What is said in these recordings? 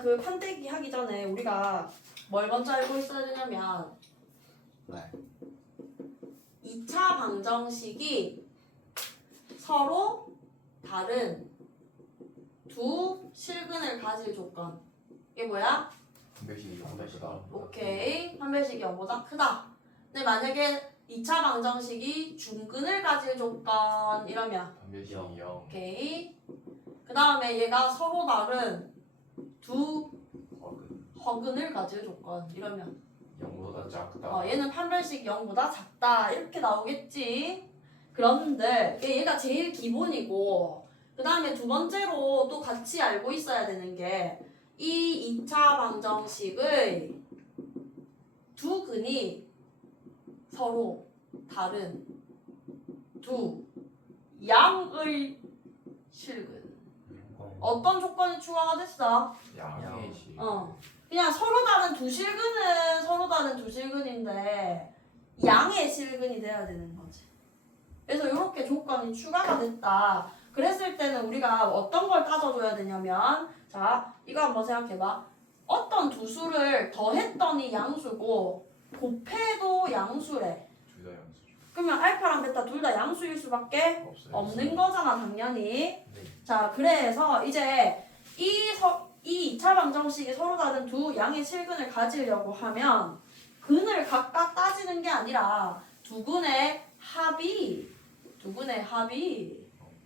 그 판때기 하기 전에 우리가 뭘 먼저 알고 있어야 되냐면 네. 2차 방정식이 서로 다른 두 실근을 가질 조건. 이게 뭐야? 한별식이 0보다 크다. 오케이. 판별식이 0보다 크다. 근데 만약에 2차 방정식이 중근을 가질 조건 이러면 한별식이 0. 오케이. 그 다음에 얘가 서로 다른 두 허근을 가질 조건 이러면 0보다 작다. 얘는 판별식 0보다 작다 이렇게 나오겠지. 그런데 얘가 제일 기본이고 그 다음에 두 번째로 또 같이 알고 있어야 되는 게 이 2차 방정식의 두 근이 서로 다른 두 양의 실근. 어떤 조건이 추가가 됐어? 양의 식. 그냥 서로 다른 두 실근은 서로 다른 두 실근인데 양의 실근이 돼야 되는 거지. 그래서 이렇게 조건이 추가가 됐다. 그랬을 때는 우리가 어떤 걸 따져줘야 되냐면 자 이거 한번 생각해봐. 어떤 두 수를 더했더니 양수고 곱해도 양수래. 둘 다 양수. 그러면 알파랑 베타 둘 다 양수일 수밖에 없어요. 없는 거잖아 당연히. 네. 자 그래서 이제 이 2차 방정식이 서로 다른 두 양의 실근을 가지려고 하면 근을 각각 따지는 게 아니라 두 근의 합이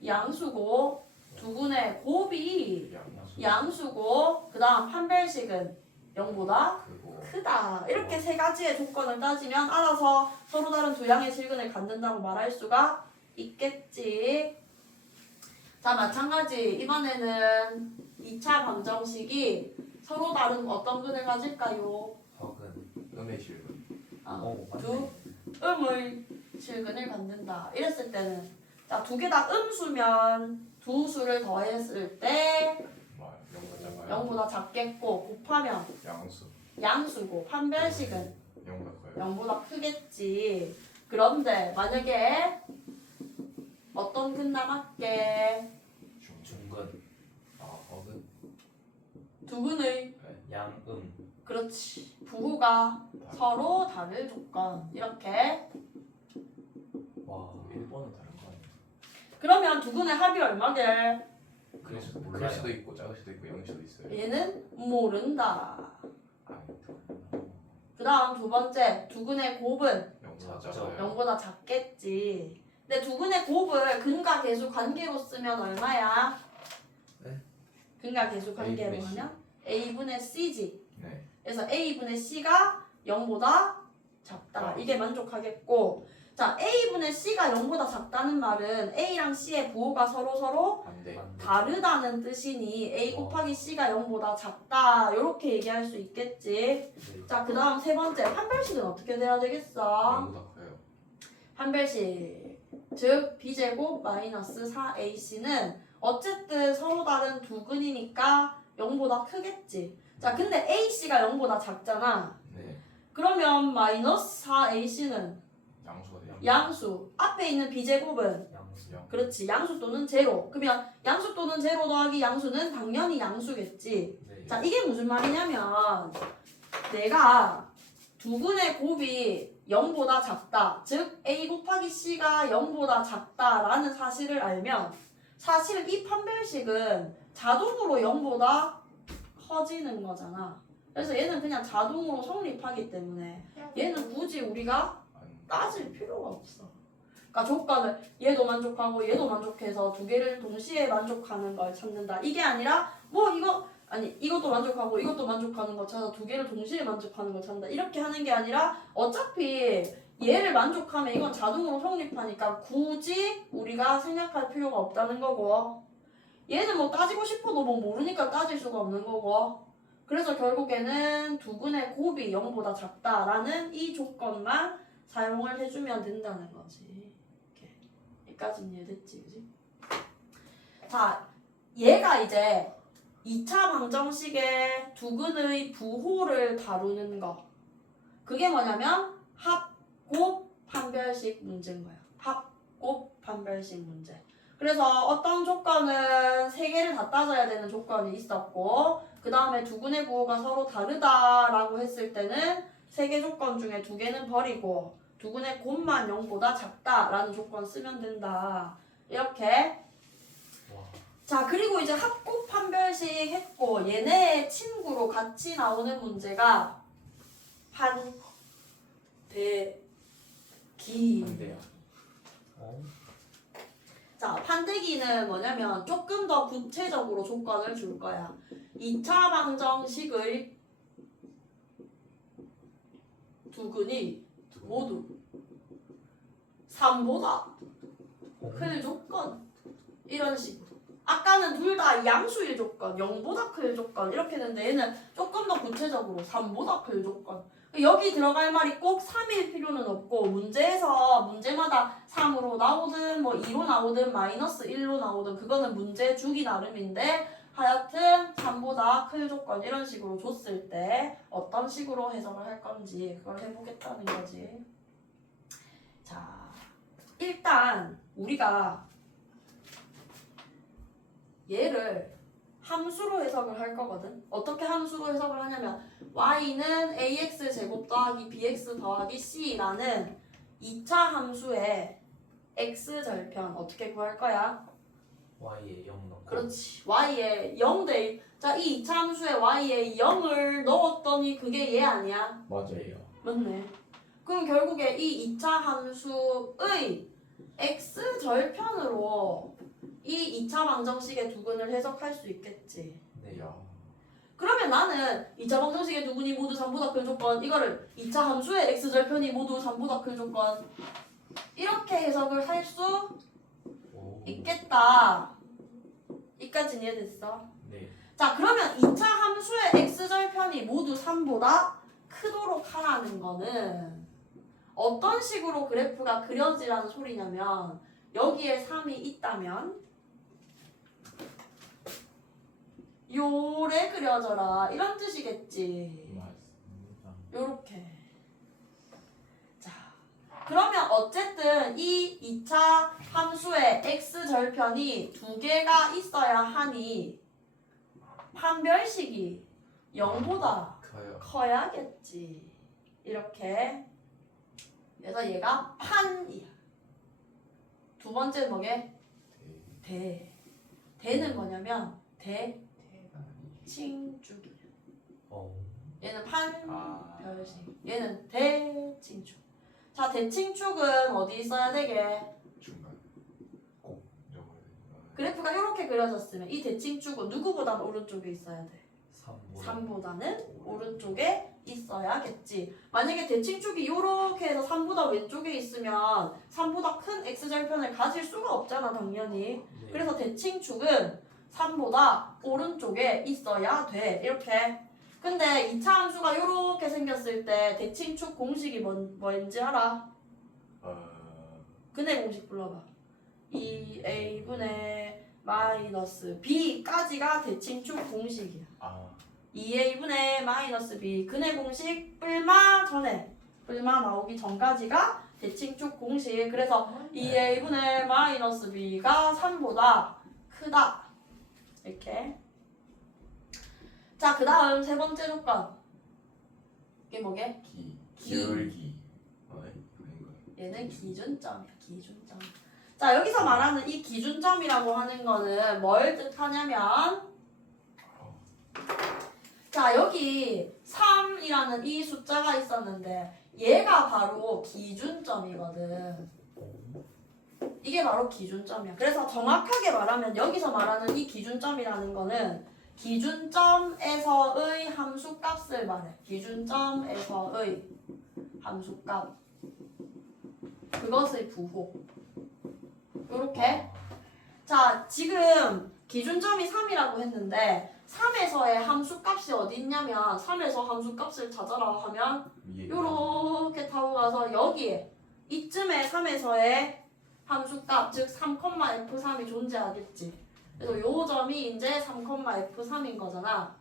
양수고 두 근의 곱이 양수고 그 다음 판별식은 0보다 그리고 크다. 이렇게 세 가지의 조건을 따지면 알아서 서로 다른 두 양의 실근을 갖는다고 말할 수가 있겠지. 자 마찬가지 이번에는 2차 방정식이 서로 다른 어떤 근을 가질까요? 허근 음의 실근. 두 음의 실근을 갖는다. 이랬을 때는 자 두 개 다 음수면 두 수를 더했을 때 0보다 작겠고 곱하면 양수. 양수고 판별식은 0보다 커요. 0보다 크겠지. 그런데 만약에 어떤 근 남았게 중근. 허근. 두 근의 양음. 그렇지 부호가 서로 다를 조건 이렇게. 와 1번은 다른 거 아니야? 그러면 두 근의 합이 얼마게? 클 수도 있고 작을 수도 있고 0일 수도 있어요. 얘는 모른다. 아니. 그 다음 두 번째 두 근의 곱은 0보다 작아요. 0보다 작겠지. 근데 두 근의 곱을 근과 계수 관계로 쓰면 얼마야? 네? 근과 계수 관계로 A분의 C. 하면 A분의 C지. 네. 그래서 A분의 C가 0보다 작다. 이게 만족하겠고 자 A분의 C가 0보다 작다는 말은 A랑 C의 부호가 서로 반대. 다르다는 뜻이니 A 곱하기 C가 0보다 작다. 이렇게 얘기할 수 있겠지. 자, 그 다음 세 번째 판별식은 어떻게 돼야 되겠어? 0보다 커요. 판별식 즉 B제곱 마이너스 4AC는 어쨌든 서로 다른 두 근이니까 0보다 크겠지. 자, 근데 AC가 0보다 작잖아. 네. 그러면 마이너스 4AC는 양수가 돼요. 양수. 앞에 있는 B제곱은 양수요. 그렇지. 양수 또는 제로. 그러면 양수 또는 제로 더하기 양수는 당연히 양수겠지. 네. 자, 이게 무슨 말이냐면 내가 두 근의 곱이 0보다 작다. 즉 A 곱하기 C가 0보다 작다라는 사실을 알면 사실 이 판별식은 자동으로 0보다 커지는 거잖아. 그래서 얘는 그냥 자동으로 성립하기 때문에 얘는 굳이 우리가 따질 필요가 없어. 그러니까 조건을 얘도 만족하고 얘도 만족해서 두 개를 동시에 만족하는 걸 찾는다. 이게 아니라 뭐 이것도 만족하고 이것도 만족하는 거 찾아서 두 개를 동시에 만족하는 걸 찾는다. 이렇게 하는 게 아니라 어차피 얘를 만족하면 이건 자동으로 성립하니까 굳이 우리가 생각할 필요가 없다는 거고 얘는 뭐 따지고 싶어도 뭐 모르니까 따질 수가 없는 거고 그래서 결국에는 두 근의 곱이 0보다 작다라는 이 조건만 사용을 해주면 된다는 거지. 이렇게. 여기까지는 이해됐지, 그지? 자, 얘가 이제 2차 방정식의 두 근의 부호를 다루는 거. 그게 뭐냐면 합곱 판별식 문제인 거야. 합곱 판별식 문제. 그래서 어떤 조건은 세 개를 다 따져야 되는 조건이 있었고 그 다음에 두근의 부호가 서로 다르다라고 했을 때는 3개 조건 중에 2개는 버리고 두근의 곱만 0보다 작다라는 조건 쓰면 된다. 이렇게. 와. 자, 그리고 이제 합곱 판별식 했고 얘네 친구로 같이 나오는 문제가 판, 대, 기. 한대야. 어? 자, 판대기는 뭐냐면 조금 더 구체적으로 조건을 줄 거야. 2차 방정식의 두근이 모두 3보다 클 조건. 이런 식으로. 아까는 둘 다 양수일 조건, 0보다 클 조건 이렇게 했는데 얘는 조금 더 구체적으로 3보다 클 조건. 여기 들어갈 말이 꼭 3일 필요는 없고 문제에서 문제마다 3으로 나오든 뭐 2로 나오든 마이너스 1로 나오든 그거는 문제 주기 나름인데 하여튼 3보다 클 조건 이런 식으로 줬을 때 어떤 식으로 해석을 할 건지 그걸 해보겠다는 거지. 자, 일단 우리가 얘를 함수로 해석을 할 거거든. 어떻게 함수로 해석을 하냐면 y는 ax 제곱 더하기 bx 더하기 c라는 2차 함수의 x 절편 어떻게 구할 거야? Y에 0 넣고. 그렇지. y에 0대 자, 이 2차 함수에 y에 0을 넣었더니 그게 얘 아니야? 맞아요. 맞네. 그럼 결국에 이 2차 함수의 x 절편으로 이 2차 방정식의 두근을 해석할 수 있겠지. 네요. 그러면 나는 2차 방정식의 두근이 모두 3보다 큰 조건 이거를 2차 함수의 x절편이 모두 3보다 큰 조건 이렇게 해석을 할 수 있겠다. 이까지 이해됐어? 네. 자, 그러면 2차 함수의 x절편이 모두 3보다 크도록 하라는 거는 어떤 식으로 그래프가 그려지라는 소리냐면 여기에 3이 있다면 요래 그려져라 이런 뜻이겠지. 맞습니다. 요렇게. 자, 그러면 어쨌든 이 2차 함수의 x절편이 2개가 있어야 하니 판별식이 0보다 커요. 커야겠지. 이렇게. 그래서 얘가 판이야. 두 번째 뭐게? 대. 대는 뭐냐면 대칭축이야. 얘는 판별식. 얘는 대칭축. 자, 대칭축은 어디 있어야 되게? 중간. 꼭 적어야 되나? 그래프가 이렇게 그려졌으면 이 대칭축은 누구보다는 오른쪽에 있어야 돼. 3보다. 3보다는 오른쪽에 있어야겠지. 만약에 대칭축이 이렇게 해서 3보다 왼쪽에 있으면 3보다 큰 x절편을 가질 수가 없잖아, 당연히. 네. 그래서 대칭축은 3보다 오른쪽에 있어야 돼. 이렇게. 근데 2차 함수가 이렇게 생겼을 때 대칭축 공식이 뭔지 알아? 근의 공식 불러봐. 2a분의 마이너스 b까지가 대칭축 공식이야. 2a분의 마이너스 b 근의 공식 뿔마 전에 뿔마 나오기 전까지가 대칭축 공식. 그래서 2a분의 마이너스 b가 3보다 크다. 이렇게. 자, 그 다음 세 번째 조건. 이게 뭐게? 기울기. 얘는 기준점이야. 기준점. 자, 여기서 말하는 이 기준점이라고 하는 거는 뭘 뜻하냐면 자, 여기 3이라는 이 숫자가 있었는데 얘가 바로 기준점이거든. 이게 바로 기준점이야. 그래서 정확하게 말하면 여기서 말하는 이 기준점이라는 거는 기준점에서의 함수값을 말해. 기준점에서의 함수값. 그것의 부호. 요렇게. 자, 지금 기준점이 3이라고 했는데 3에서의 함수값이 어디 있냐면 3에서 함수값을 찾아라 하면 요렇게 타고 가서 여기에 이쯤에 3에서의 함수값 즉 3,f3이 존재하겠지. 그래서 요 점이 이제 3,f3인 거잖아.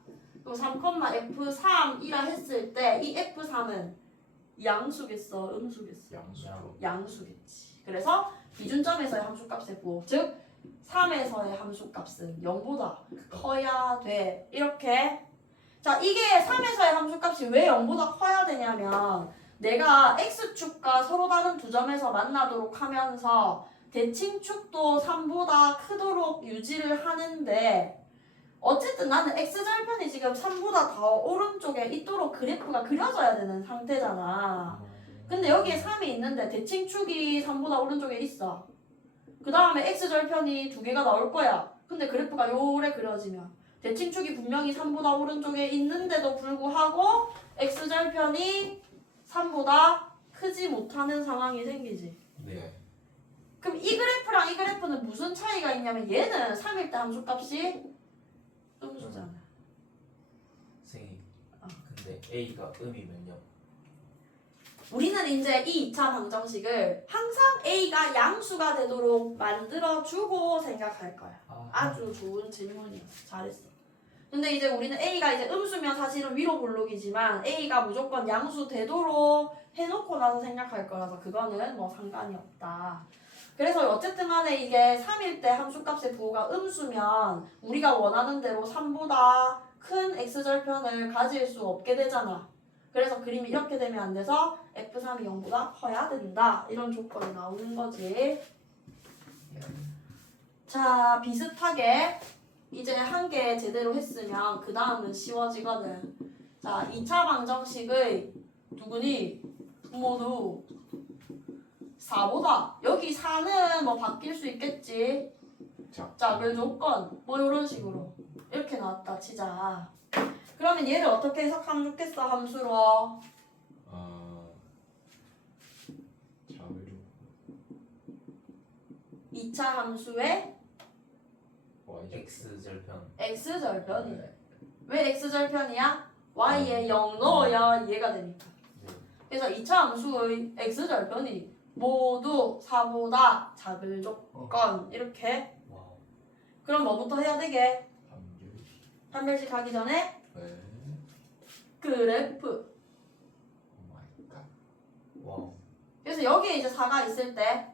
또 3,f3이라 했을 때 이 f3은 양수겠어, 음수겠어? 양수겠지. 그래서 기준점에서의 함수값의 부호 즉 3에서의 함수값은 0보다 커야 돼. 이렇게 자, 이게 3에서의 함수값이 왜 0보다 커야 되냐면 내가 x축과 서로 다른 두 점에서 만나도록 하면서 대칭축도 3보다 크도록 유지를 하는데 어쨌든 나는 x절편이 지금 3보다 더 오른쪽에 있도록 그래프가 그려져야 되는 상태잖아. 근데 여기에 3이 있는데 대칭축이 3보다 오른쪽에 있어. 그 다음에 x절편이 두 개가 나올 거야. 근데 그래프가 요래 그려지면 대칭축이 분명히 3보다 오른쪽에 있는데도 불구하고 x절편이 3보다 크지 못하는 상황이 생기지. 네. 그럼 이 그래프랑 이 그래프는 무슨 차이가 있냐면 얘는 3일 때 함수값이 음수잖아. 선생님 근데 A가 음이면요? 우리는 이제 이 2차 방정식을 항상 A가 양수가 되도록 만들어주고 생각할 거야. 아주 좋은 질문이었어. 잘했어. 근데 이제 우리는 A가 이제 음수면 사실은 위로 볼록이지만 A가 무조건 양수 되도록 해놓고 나서 생각할 거라서 그거는 뭐 상관이 없다. 그래서 어쨌든 간에 이게 3일 때 함수값의 부호가 음수면 우리가 원하는 대로 3보다 큰 x절편을 가질 수 없게 되잖아. 그래서 그림이 이렇게 되면 안 돼서 f3이 0보다 커야 된다. 이런 조건이 나오는 거지. 자, 비슷하게 이제 한 개 제대로 했으면 그 다음은 쉬워지거든. 자, 2차 방정식의 누구니? 모두 4보다 여기 4는 뭐 바뀔 수 있겠지. 자, 그 조건 뭐 이런 식으로 이렇게 나왔다 치자. 그러면 얘를 어떻게 해석하면 좋겠어? 함수로 자의로 2차 함수의 X절편 x절편이 왜 x절편이야? y에 0 넣어야 얘가 되니까. 그래서 2차 함수의 x절편이 모두 4보다 작을 조건 이렇게. 와우. 그럼 뭐부터 해야 되게? 반결식. 판별식 하기 전에 네. 그래프. 오 마이 갓. 와우. 그래서 여기에 이제 4가 있을 때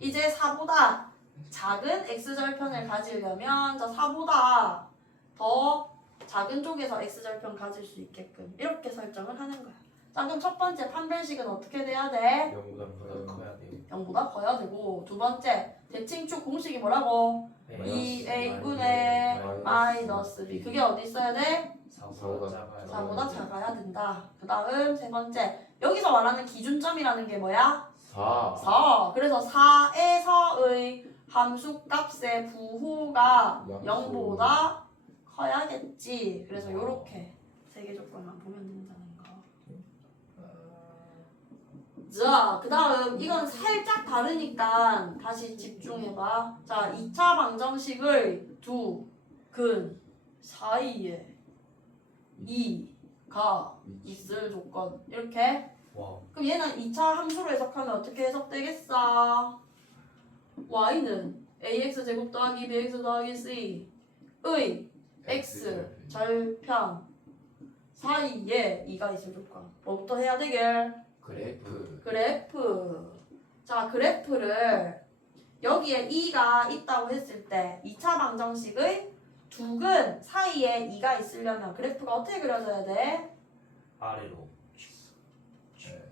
이제 4보다 작은 x절편을 가지려면 저 4보다 더 작은 쪽에서 x절편 가질 수 있게끔 이렇게 설정을 하는 거야. 자, 그럼 첫 번째 판별식은 어떻게 돼야 돼? 0보다 커야 돼요. 0보다 커야 되고, 두 번째 대칭축 공식이 뭐라고? 2a분의 마이너스 b. 그게 어디 있어야 돼? 4보다 작아요. 4보다 작아야 된다. 그 다음 세 번째, 여기서 말하는 기준점이라는 게 뭐야? 4. 4. 그래서 4에서의 함수값의 부호가 양수. 0보다 커야겠지. 그래서 요렇게 세 개 조건만 보면 된다는 거. 자, 그 다음 이건 살짝 다르니까 다시 집중해봐. 자, 2차 방정식의 두 근 사이에 2가 있을 조건 이렇게. 와우. 그럼 얘는 2차 함수로 해석하면 어떻게 해석되겠어? y는 ax 제곱 더하기 bx 더하기 c의 x 절편 사이에 2가 있을 조건. 뭐부터 해야 되게? 그래프. 그래프. 자, 그래프를 여기에 2가 있다고 했을 때 2차 방정식의 두 근 사이에 2가 있으려면 그래프가 어떻게 그려져야 돼? 아래로.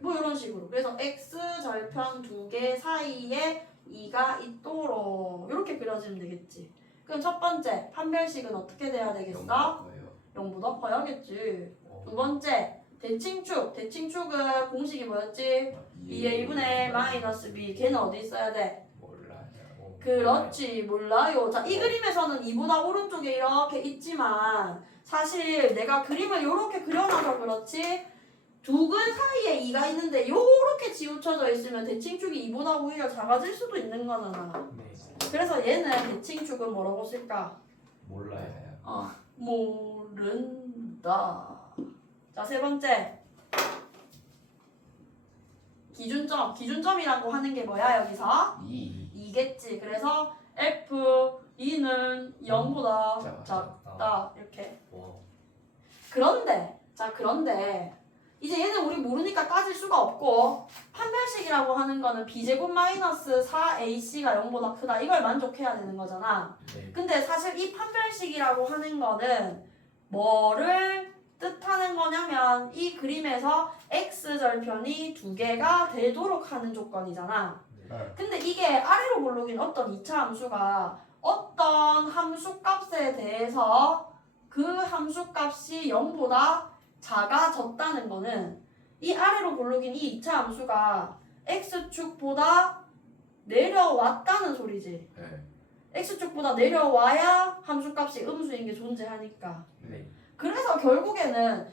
뭐 이런 식으로. 그래서 x절편 두 개 사이에 2가 있도록 이렇게 그려지면 되겠지. 그럼 첫 번째 판별식은 어떻게 돼야 되겠어? 0보다 커야겠지. 두 번째 대칭축은 공식이 뭐였지? 2a분의 마이너스 b. 걔는 어디 있어야 돼? 몰라요. 그렇지, 몰라요. 자, 이 그림에서는 2보다 오른쪽에 이렇게 있지만 사실 내가 그림을 이렇게 그려놔서 그렇지 두 근 사이에 2가 있는데 요렇게 치우쳐져 있으면 대칭축이 2보다 오히려 작아질 수도 있는 거잖아. 네. 그래서 얘는 대칭축은 뭐라고 쓸까? 몰라요. 모른다. 자, 세 번째 기준점이라고 하는 게 뭐야 여기서? 2겠지. 그래서 F2는 0보다 작다 이렇게. 와우. 그런데 이제 얘는 우리 모르니까 따질 수가 없고 판별식이라고 하는 거는 b제곱 마이너스 4ac가 0보다 크다 이걸 만족해야 되는 거잖아. 네. 근데 사실 이 판별식이라고 하는 거는 뭐를 뜻하는 거냐면 이 그림에서 x절편이 두 개가 되도록 하는 조건이잖아. 네. 근데 이게 아래로 볼록인 어떤 2차 함수가 어떤 함수값에 대해서 그 함수값이 0보다 작아졌다는 거는 이 아래로 볼록인 이 2차 함수가 x축보다 내려왔다는 소리지. 네. x축보다 내려와야 함수값이 음수인 게 존재하니까. 네. 그래서 결국에는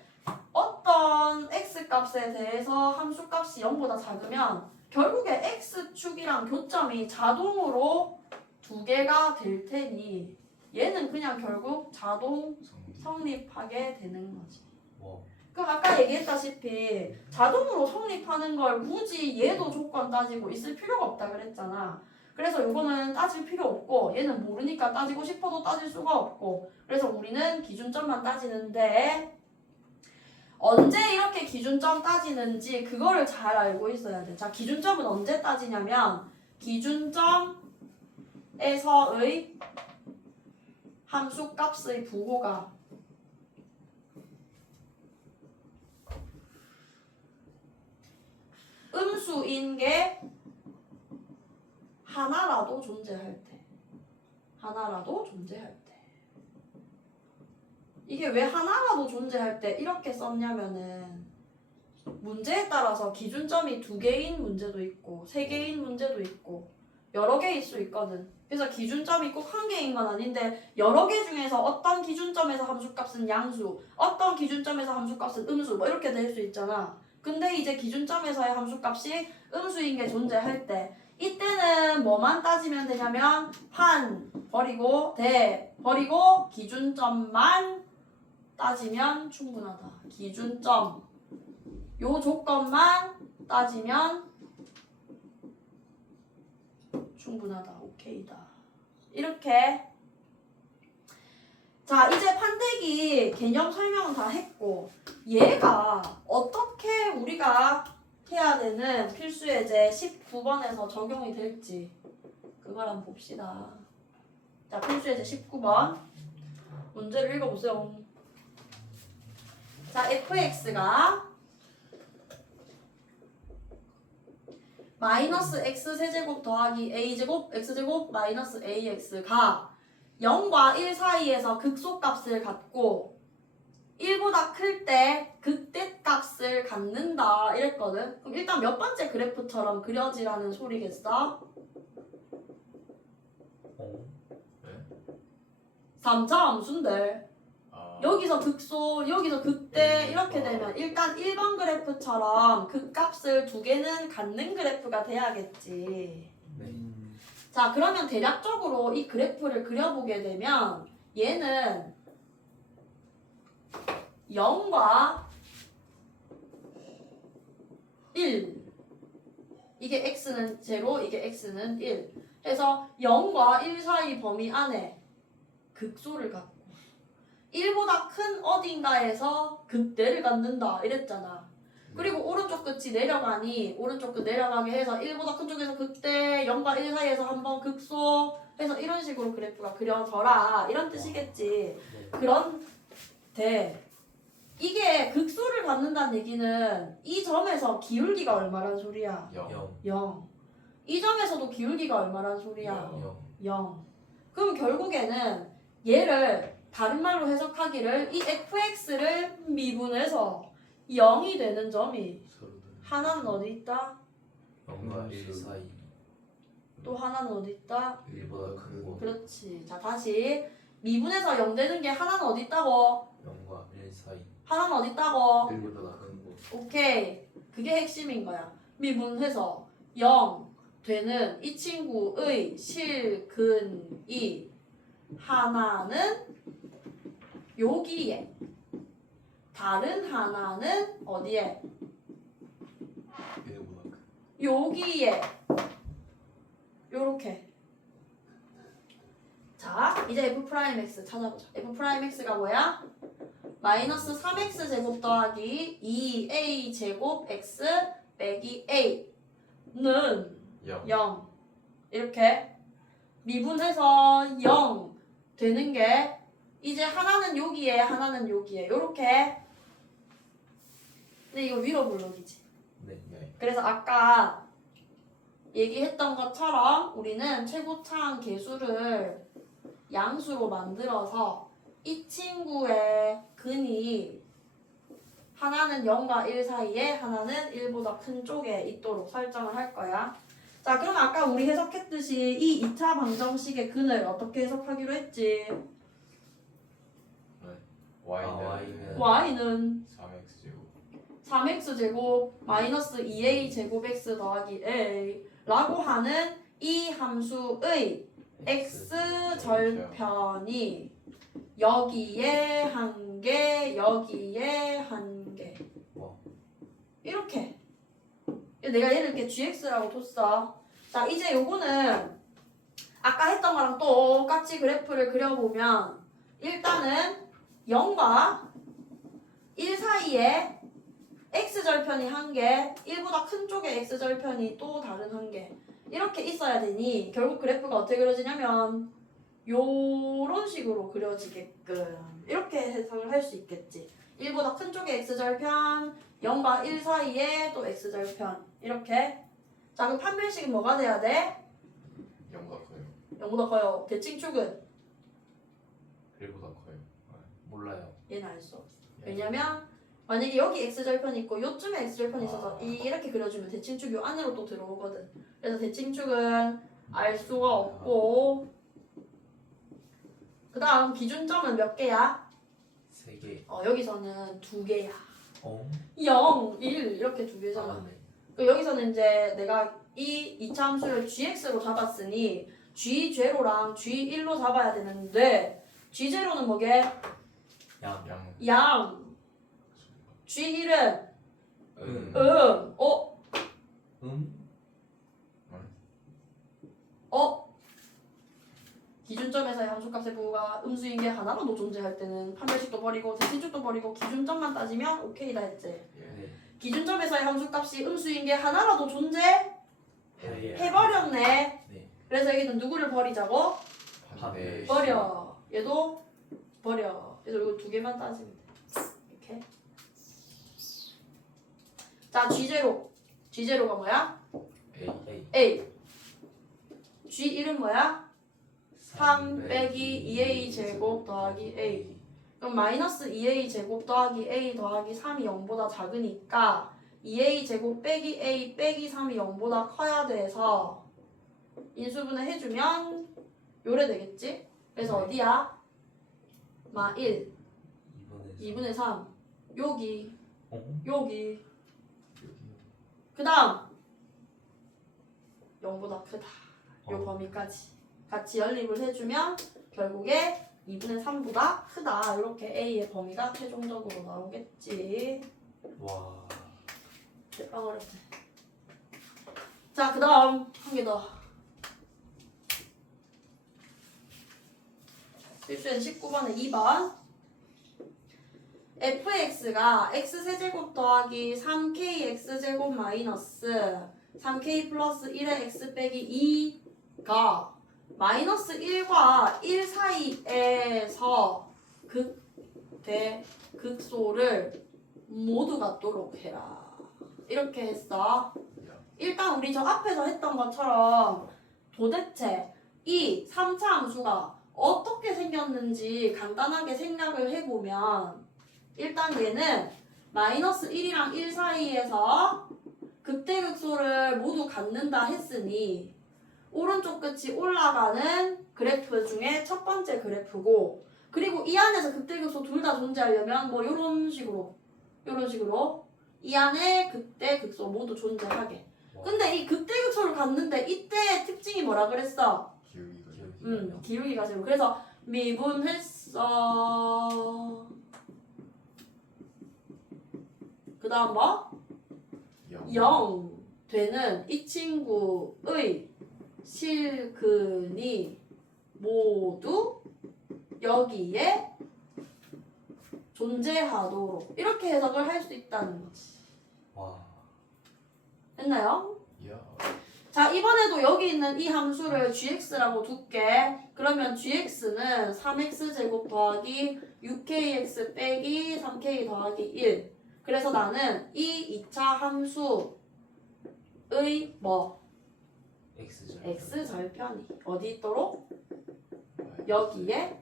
어떤 x값에 대해서 함수값이 0보다 작으면 결국에 x축이랑 교점이 자동으로 두 개가 될 테니 얘는 그냥 결국 자동 성립하게 되는 거지. 뭐. 그럼 아까 얘기했다시피 자동으로 성립하는 걸 굳이 얘도 조건 따지고 있을 필요가 없다 그랬잖아. 그래서 요거는 따질 필요 없고 얘는 모르니까 따지고 싶어도 따질 수가 없고 그래서 우리는 기준점만 따지는데 언제 이렇게 기준점 따지는지 그거를 잘 알고 있어야 돼. 자, 기준점은 언제 따지냐면 기준점에서의 함수값의 부호가 음수인 게 하나라도 존재할 때. 하나라도 존재할 때. 이게 왜 하나라도 존재할 때 이렇게 썼냐면은 문제에 따라서 기준점이 2개인 문제도 있고 3개인 문제도 있고 여러 개일 수 있거든. 그래서 기준점이 꼭 1개인 건 아닌데 여러 개 중에서 어떤 기준점에서 함수값은 양수, 어떤 기준점에서 함수값은 음수 뭐 이렇게 될 수 있잖아. 근데 이제 기준점에서의 함수값이 음수인 게 존재할 때 이때는 뭐만 따지면 되냐면 판 버리고 대 버리고 기준점만 따지면 충분하다. 기준점 요 조건만 따지면 충분하다. 오케이다. 이렇게 자 이제 판대기 개념 설명은 다 했고 얘가 어떻게 우리가 해야 되는 필수 예제 19번에서 적용이 될지 그걸 한번 봅시다. 자 필수 예제 19번 문제를 읽어보세요. 자 fx가 마이너스 x세제곱 더하기 a제곱 x제곱 마이너스 ax가 0과 1 사이에서 극소값을 갖고 1보다 클 때 극대값을 갖는다 이랬거든. 그럼 일단 몇 번째 그래프처럼 그려지라는 소리겠어? 3차 함수인데 여기서 극소, 여기서 극대 이렇게 되면 일단 1번 그래프처럼 극값을 2개는 갖는 그래프가 돼야겠지. 네. 자 그러면 대략적으로 이 그래프를 그려보게 되면 얘는 0과 1 이게 x는 0 이게 x는 1 해서 0과 1 사이 범위 안에 극소를 갖고 1보다 큰 어딘가에서 극대를 갖는다 이랬잖아. 그리고 오른쪽 끝이 내려가니 오른쪽 끝 내려가게 해서 1보다 큰 쪽에서 극대 0과 1 사이에서 한번 극소 해서 이런 식으로 그래프가 그려져라 이런 뜻이겠지. 그런데 이게 극소를 갖는다는 얘기는 이 점에서 기울기가 얼마란 소리야? 0. 이 점에서도 기울기가 얼마란 소리야? 0. 그럼 결국에는 얘를 다른 말로 해석하기를 이 fx를 미분해서 0이 되는 점이 하나는 어디 있다? 0과 1 사이. 또 하나는 어디 있다? 1보다 큰 곳. 그렇지. 자 다시 미분해서 0 되는 게 하나는 어디 있다고? 0과 1 사이. 하나는 어디 있다고? 1보다 큰 곳. 오케이. 그게 핵심인 거야. 미분해서 0 되는 이 친구의 실근이 하나는 여기에 다른 하나는 어디에? 여기에 요렇게. 자 이제 f'x 찾아보자. f'x가 뭐야? 마이너스 3x 제곱 더하기 2a 제곱 x 빼기 a는 0 이렇게 미분해서 0 되는 게 이제 하나는 여기에 하나는 여기에 요렇게 근데 이거 위로 블록이지. 네. 네. 그래서 아까 얘기했던 것처럼 우리는 최고차항 계수를 양수로 만들어서 이 친구의 근이 하나는 0과 1 사이에 하나는 1보다 큰 쪽에 있도록 설정을 할 거야. 자, 그럼 아까 우리 해석했듯이 이 2차 방정식의 근을 어떻게 해석하기로 했지? y는 y는 3x 제곱 3x 제곱 마이너스 2a 제곱 x 더하기 a 라고 하는 이 함수의 x 절편이 여기에 한 개, 여기에 한 개. 와. 이렇게. 내가 얘를 이렇게 gx라고 뒀어. 자, 이제 요거는 아까 했던 거랑 똑같이 그래프를 그려보면 일단은 0과 1 사이에 x절편이 한 개, 1보다 큰 쪽에 x절편이 또 다른 한 개. 이렇게 있어야 되니 결국 그래프가 어떻게 그려지냐면 요런 식으로 그려지게끔 이렇게 해석을 할 수 있겠지. 1보다 큰 쪽에 x절편, 0과 1 사이에 또 x절편 이렇게. 자, 그럼 판별식은 뭐가 돼야 돼? 0보다 커요 0보다 커요. 대칭축은 1보다 커요 몰라요. 얘는 알 수 없어. 왜냐면 만약에 여기 x절편이 있고 요쯤에 x절편이 있어서 이렇게 그려주면 대칭축 요 안으로 또 들어오거든. 그래서 대칭축은 알 수가 없고 그 다음 기준점은 몇 개야? 3개. 여기서는 2개야. 어? 0, 1 이렇게 2개잖아. 아, 네. 그 여기서는 이제 내가 이 2차 함수를 gx로 잡았으니 g0랑 g1로 잡아야 되는데 g0는 뭐게? 양. 양. g1은 음. 기준점에서의 함수값의 부호가 음수인 게 하나라도 존재할 때는 판별식도 버리고 대칭축도 버리고 기준점만 따지면 오케이다 했지. 네. 기준점에서의 함수값이 음수인 게 하나라도 존재해버렸네. 네. 그래서 여기는 누구를 버리자고? 반대 버려. 얘도 버려. 그래서 이거 2개만 따지면 돼. 이렇게. 자, G0. G0가 뭐야? A. A. G1은 뭐야? 3 빼기 2A 제곱 더하기 A. 그럼 마이너스 2A 제곱 더하기 A 더하기 3이 0보다 작으니까 2A 제곱 빼기 A 빼기 3이 0보다 커야 돼서 인수분해 해주면 요래 되겠지? 그래서 네. 어디야? 마 1, 2분의 2분의 3 여기 어? 여기 그 다음 0보다 크다 요 범위까지 같이 연립을 해주면 결국에 2분의 3보다 크다 이렇게 A의 범위가 최종적으로 나오겠지. 와. 대빵 어렵네. 자, 그 다음 한 개 더. 필수엔 19번에 2번 fx가 x세제곱 더하기 3kx제곱 마이너스 3k 플러스 1의 x 빼기 2가 마이너스 1과 1 사이에서 극소를 모두 갖도록 해라. 이렇게 했어. 일단 우리 저 앞에서 했던 것처럼 도대체 이 3차 함수가 어떻게 생겼는지 간단하게 생각을 해보면 일단 얘는 마이너스 1이랑 1 사이에서 극대극소를 모두 갖는다 했으니 오른쪽 끝이 올라가는 그래프 중에 첫 번째 그래프고 그리고 이 안에서 극대극소 둘 다 존재하려면 뭐 요런 식으로 이 안에 극대극소 모두 존재하게. 근데 이 극대극소를 갖는데 이때의 특징이 뭐라 그랬어? 기울기가 제로. 그래서 미분했어. 그 다음 뭐? 0 되는 이 친구의 실근이 모두 여기에 존재하도록 이렇게 해석을 할 수 있다는 거지. 와. 됐나요? 야. 자, 이번에도 여기 있는 이 함수를 gx라고 둘게. 그러면 gx는 3x제곱 더하기 6kx 빼기 3k 더하기 1 그래서 나는 이 2차 함수의 뭐? X절. x절편이 어디 있도록? 여기에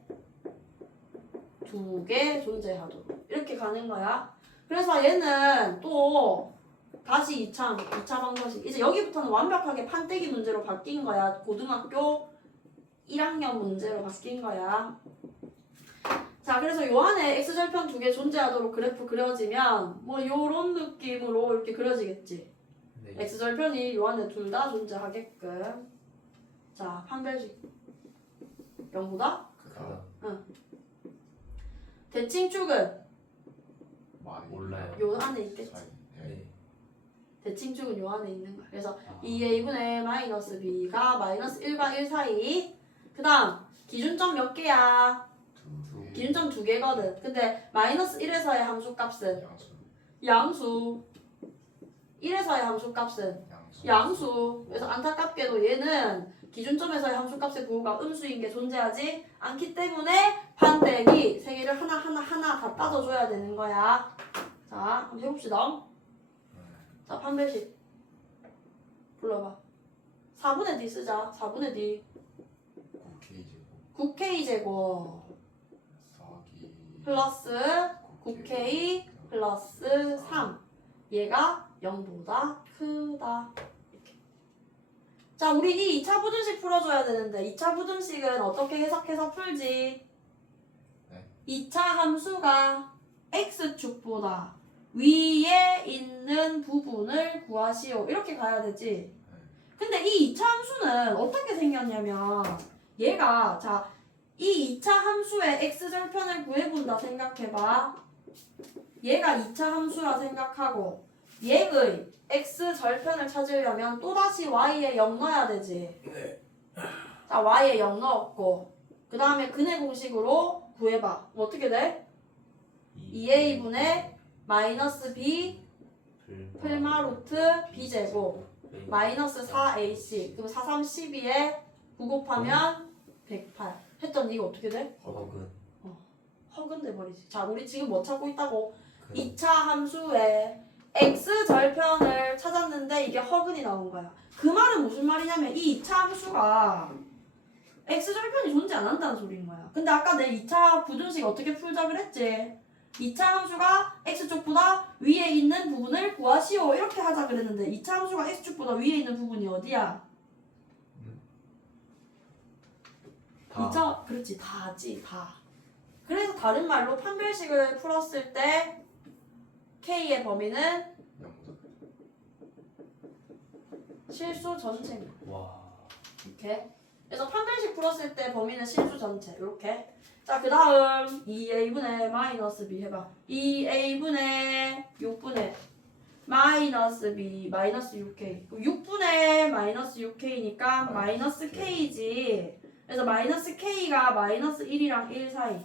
두 개 존재하도록 이렇게 가는 거야. 그래서 얘는 또 다시 2차 방정식. 이제 여기부터는 완벽하게 판때기 문제로 바뀐 거야. 고등학교 1학년 문제로 바뀐 거야. 자, 그래서 요 안에 x절편 두 개 존재하도록 그래프 그려지면 뭐 요런 느낌으로 이렇게 그려지겠지. 네. x절편이 요 안에 둘 다 존재하게끔. 자, 판별식 0보다 크다. 대칭축은 많이 몰라요. 요 안에 있겠지. 사이. 네. 대칭축은 요 안에 있는 거야. 그래서 아. 2a분의 마이너스 b가 마이너스 1과 1 사이. 그 다음 기준점 몇 개야? 두 개. 기준점 두 개거든. 근데 마이너스 1에서의 함수값은 양수. 양수. 1에서의 함수값은 양수. 양수. 그래서 안타깝게도 얘는 기준점에서의 함수값의 부호가 음수인 게 존재하지 않기 때문에 판때기 세 개를 하나 다 따져줘야 되는 거야. 자, 한번 해봅시다. 자, 판별식 불러봐. 4분의 d 쓰자. 4분의 d 9K 제곱 9k 제곱 더하기 플러스 9k 플러스 3 얘가 0보다 크다. 이렇게. 자, 우리 이 2차 부등식 풀어줘야 되는데 2차 부등식은 어떻게 해석해서 풀지? 네. 2차 함수가 x축보다 위에 있는 부분을 구하시오. 이렇게 가야 되지. 근데 이 2차 함수는 어떻게 생겼냐면 얘가 자, 이 2차 함수의 x절편을 구해본다 생각해봐. 얘가 2차 함수라 생각하고 얘의 x절편을 찾으려면 또다시 y에 0 넣어야 되지. 자, y에 0 넣었고 그 다음에 근의 공식으로 구해봐. 뭐 어떻게 돼? 2a분의 마이너스 b 풀마 루트 b제곱 마이너스 4ac. 그럼 4, 3, 12에 9 곱하면 108 했더니 이거 어떻게 돼? 허근. 허근 돼버리지. 자, 우리 지금 뭐 찾고 있다고? 근. 2차 함수의 x절편을 찾았는데 이게 허근이 나온 거야. 그 말은 무슨 말이냐면 이 2차 함수가 x절편이 존재 안 한다는 소리인 거야. 근데 아까 내 2차 부등식 어떻게 풀자 그랬지? 2차 함수가 x축보다 위에 있는 부분을 구하시오 이렇게 하자 그랬는데 2차 함수가 x축보다 위에 있는 부분이 어디야? 다. 2차 그렇지 다지 다. 그래서 다른 말로 판별식을 풀었을 때 k의 범위는 0보다 실수 전체입니다. 와. 이렇게. 그래서 판별식 풀었을 때 범위는 실수 전체 이렇게. 자, 그 다음 2a분의 마이너스 b 해봐. 2a분의 6분의 마이너스 b 마이너스 6k 6분의 마이너스 6k니까 마이너스 k지. 그래서 마이너스 k가 마이너스 1이랑 1 사이.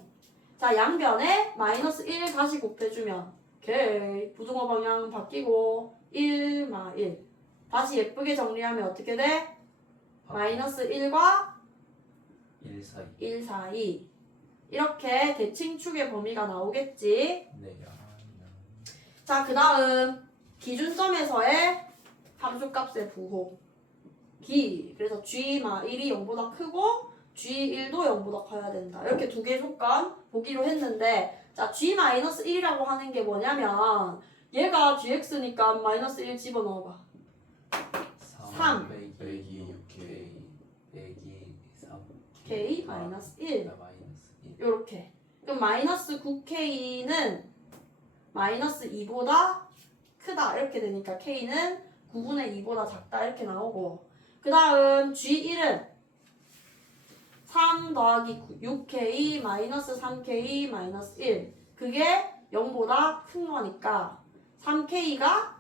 자, 양변에 마이너스 1 다시 곱해주면 오케이. 부등호 방향 바뀌고 1, 마 1. 다시 예쁘게 정리하면 어떻게 돼? 마이너스 1과 1 사이. 1 사이. 이렇게 대칭축의 범위가 나오겠지. 네. 자, 그 다음 기준점에서의 함수값의 부호 기. 그래서 g-1이 0보다 크고 g1도 0보다 커야 된다. 이렇게 두 개 조건 보기로 했는데 자, g-1이라고 하는 게 뭐냐면 얘가 gx니까 마이너스 1 집어넣어봐. 3. 빼기 6K 빼기 3. k 마이너스 1 마이너스 1. 요렇게. 그럼 마이너스 9k는 마이너스 2보다 크다 이렇게 되니까 k는 9분의 2보다 작다 이렇게 나오고 그 다음 g1은 3 더하기 6k 마이너스 3k 마이너스 1 그게 0보다 큰 거니까 3k가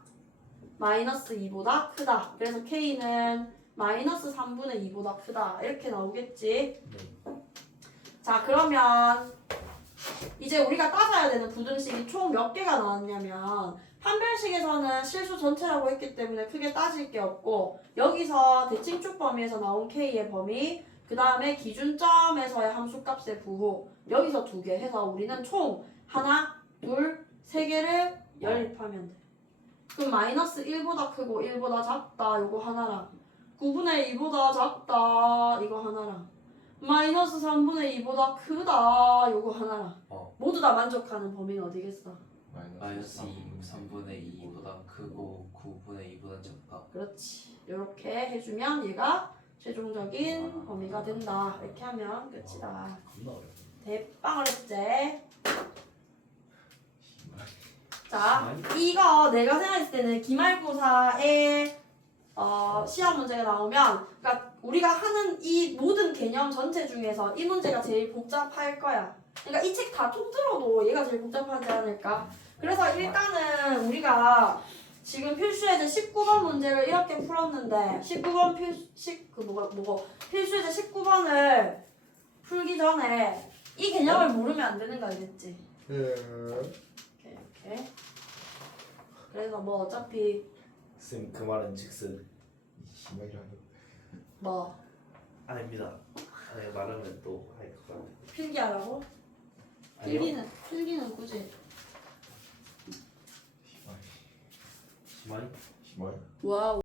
마이너스 2보다 크다. 그래서 k는 마이너스 3분의 2보다 크다. 이렇게 나오겠지. 네. 자, 그러면 이제 우리가 따져야 되는 부등식이 총 몇 개가 나왔냐면 판별식에서는 실수 전체라고 했기 때문에 크게 따질 게 없고 여기서 대칭축 범위에서 나온 k의 범위 그 다음에 기준점에서의 함수값의 부호 여기서 두 개 해서 우리는 총 하나, 둘, 세 개를 열입하면 돼. 그럼 마이너스 1보다 크고 1보다 작다 요거 하나랑 9분의 2보다 작다 이거 하나랑 마이너스 3분의 2보다 크다 요거 하나랑 모두 다 만족하는 범위는 어디겠어? 마이너스 3분의 2보다 크고 9분의 2보다 작다. 그렇지. 이렇게 해주면 얘가 최종적인 범위가 된다. 이렇게 하면 끝이다. 겁나 어려워. 대빵 어렵지? 자, 이거 내가 생각했을 때는 기말고사에 시험 문제가 나오면 그러니까 우리가 하는 이 모든 개념 전체 중에서 이 문제가 제일 복잡할 거야. 그러니까 이 책 다 통틀어도 얘가 제일 복잡하지 않을까? 그래서 일단은 우리가 지금 필수예제 19번 문제를 이렇게 풀었는데 19번 필수예제 19번을 풀기 전에 이 개념을 모르면 안 되는 거 알겠지? 이렇게. 그래서 뭐 어차피 쌤 그 말은 즉슨 심하게라도 뭐 아닙니다. 아니 말하면 또 할 것 같아요. 필기하라고? 아니요. 필기는 굳이 심하게 심하게? 심하게 와우